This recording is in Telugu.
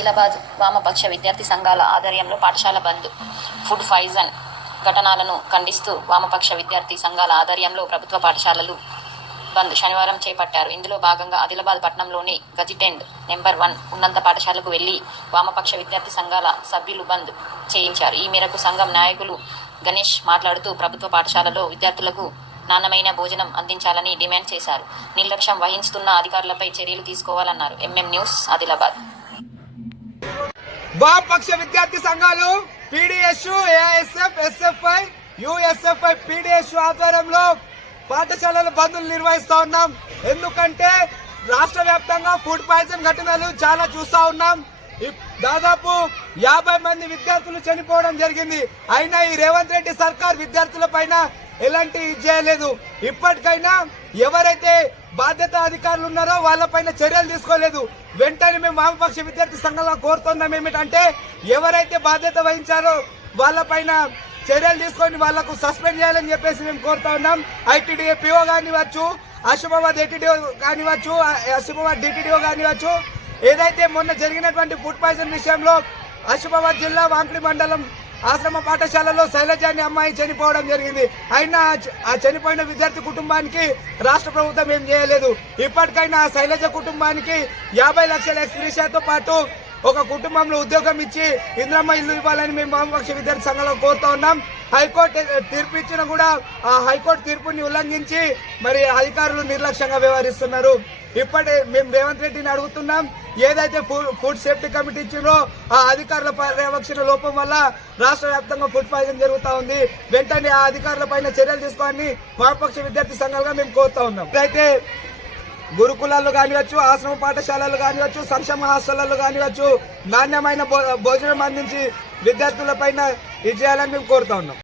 ఆదిలాబాద్ వామపక్ష విద్యార్థి సంఘాల ఆధ్వర్యంలో పాఠశాల బంద్. ఫుడ్ పాయిజన్ ఘటనలను ఖండిస్తూ వామపక్ష విద్యార్థి సంఘాల ఆధ్వర్యంలో ప్రభుత్వ పాఠశాలలు బంద్ శనివారం చేపట్టారు. ఇందులో భాగంగా ఆదిలాబాద్ పట్టణంలోని గజిటెండ్ నెంబర్ వన్ ఉన్నత పాఠశాలకు వెళ్ళి వామపక్ష విద్యార్థి సంఘాల సభ్యులు బంద్ చేయించారు. ఈ మేరకు సంఘం నాయకులు గణేష్ మాట్లాడుతూ ప్రభుత్వ పాఠశాలలో విద్యార్థులకు నాణ్యమైన భోజనం అందించాలని డిమాండ్ చేశారు. నిర్లక్ష్యం వహిస్తున్న అధికారులపై చర్యలు తీసుకోవాలన్నారు. MM news Adilabad. వామపక్ష విద్యార్థి సంఘాలు PDS ASF SFI USFI PDS ఆధ్వర్యంలో పాఠశాలల బంధులు నిర్వహిస్తా ఉన్నాం. ఎందుకంటే రాష్ట్ర వ్యాప్తంగా ఫుడ్ పాయిజన్ ఘటనలు చాలా చూస్తా ఉన్నాం. దాదాపు యాభై మంది విద్యార్థులు చనిపోవడం జరిగింది. అయినా ఈ రేవంత్ రెడ్డి సర్కార్ విద్యార్థుల పైన ఎలాంటి ఇది చేయలేదు ఇప్పటికైనా ఎవరైతే బాధ్యత అధికారులు ఉన్నారో వాళ్ళపైన చర్యలు తీసుకోలేదు. వెంటనే మేము వామపక్ష విద్యార్థి సంఘంలో కోరుతున్నాం ఏమిటంటే ఎవరైతే బాధ్యత వహించారో వాళ్ళపైన చర్యలు తీసుకొని వాళ్ళకు సస్పెండ్ చేయాలని చెప్పేసి మేము కోరుతా ఉన్నాం. ఐటీడీఏ పిఓ కానివచ్చు అసిమాబాద్ ఏటీడీఓ కానివచ్చు అసిమాబాద్ డిటిడిఓ కానివచ్చు ఏదైతే మొన్న జరిగినటువంటి ఫుడ్ పాయిజన్ విషయంలో ఆసిఫాబాద్ జిల్లా వాంకడి మండలం ఆశ్రమ పాఠశాలలో శైలజ అనే అమ్మాయి చనిపోవడం జరిగింది. అయినా ఆ చనిపోయిన విద్యార్థి కుటుంబానికి రాష్ట్ర ప్రభుత్వం ఏం చేయలేదు. ఇప్పటికైనా ఆ శైలజ కుటుంబానికి యాభై లక్షల ఎక్స్గ్రేషియాతో పాటు ఒక కుటుంబంలో ఉద్యోగం ఇచ్చి ఇంద్రమ్మ ఇల్లు ఇవ్వాలని మేము వామపక్ష విద్యార్థి సంఘంలో కోరుతా ఉన్నాం. హైకోర్టు తీర్పు ఇచ్చినా కూడా ఆ హైకోర్టు తీర్పుని ఉల్లంఘించి మరి అధికారులు నిర్లక్ష్యంగా వ్యవహరిస్తున్నారు. ఇప్పటి మేము రేవంత్ రెడ్డిని అడుగుతున్నాం ఏదైతే ఫుడ్ ఫుడ్ సేఫ్టీ కమిటీ ఇచ్చిందో ఆ అధికారుల పర్యవేక్షణ లోపం వల్ల రాష్ట్ర వ్యాప్తంగా ఫుడ్ పాయిజన్ జరుగుతూ ఉంది. వెంటనే ఆ అధికారుల పైన చర్యలు తీసుకోవాలని వామపక్ష విద్యార్థి సంఘాలుగా మేము కోరుతా ఉన్నాం. అయితే గురుకులాలు కానివచ్చు ఆశ్రమ పాఠశాలలు కానివచ్చు సంక్షేమ హాస్టళ్ళలో కానివచ్చు నాణ్యమైన భోజనం అందించి విద్యార్థుల పైన ఇది చేయాలని మేము కోరుతా ఉన్నాం.